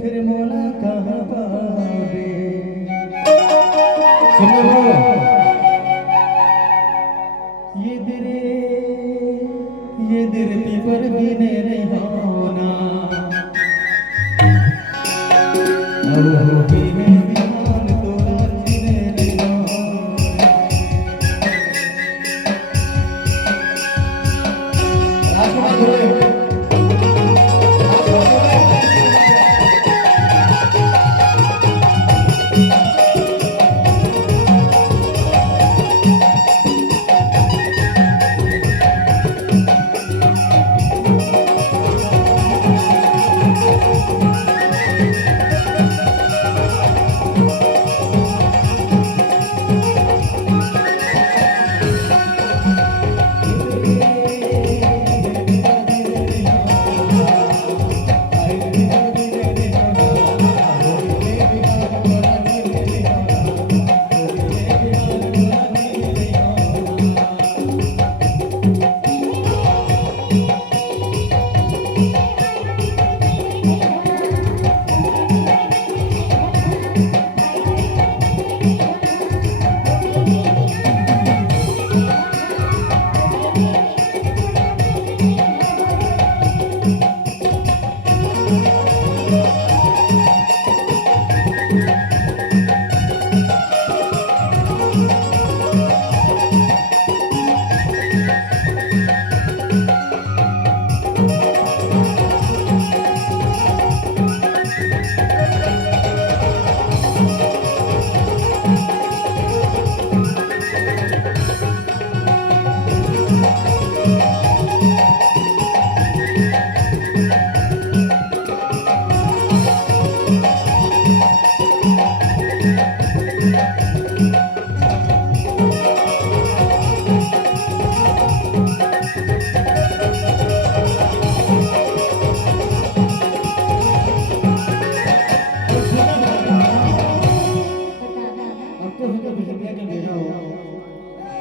फिर मौला कहाँ पावे सुनो ये दिल पीपर बिने नहीं होना अब बिने बिहान तो जीने नहीं होना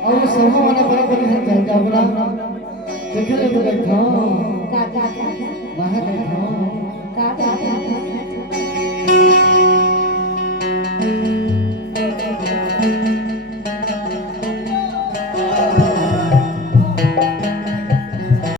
और शर्मा वाला बराबर है जाएगा बरा देखे ले बैठा का वहां बैठा